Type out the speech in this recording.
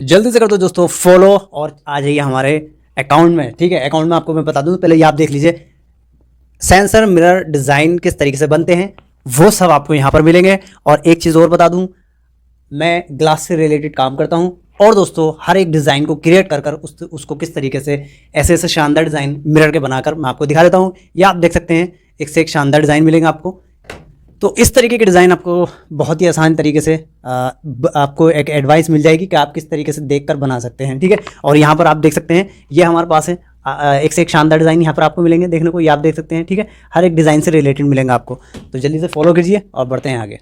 जल्दी से कर दो दोस्तों फॉलो और आ जाइए हमारे अकाउंट में। ठीक है, अकाउंट में आपको मैं बता दूं, पहले ये आप देख लीजिए सेंसर मिरर डिज़ाइन किस तरीके से बनते हैं, वो सब आपको यहाँ पर मिलेंगे। और एक चीज़ और बता दूं, मैं ग्लास से रिलेटेड काम करता हूँ और दोस्तों हर एक डिज़ाइन को क्रिएट कर उसको किस तरीके से ऐसे ऐसे शानदार डिज़ाइन मिरर के बनाकर मैं आपको दिखा देता हूँ। ये आप देख सकते हैं एक से एक शानदार डिज़ाइन मिलेंगे आपको। तो इस तरीके के डिज़ाइन आपको बहुत ही आसान तरीके से आपको एक एडवाइस मिल जाएगी कि आप किस तरीके से देखकर बना सकते हैं। ठीक है, और यहाँ पर आप देख सकते हैं ये हमारे पास है एक से एक शानदार डिज़ाइन यहाँ पर आपको मिलेंगे देखने को, ये आप देख सकते हैं। ठीक है, हर एक डिज़ाइन से रिलेटेड मिलेंगे आपको। तो जल्दी से फॉलो कीजिए और बढ़ते हैं आगे।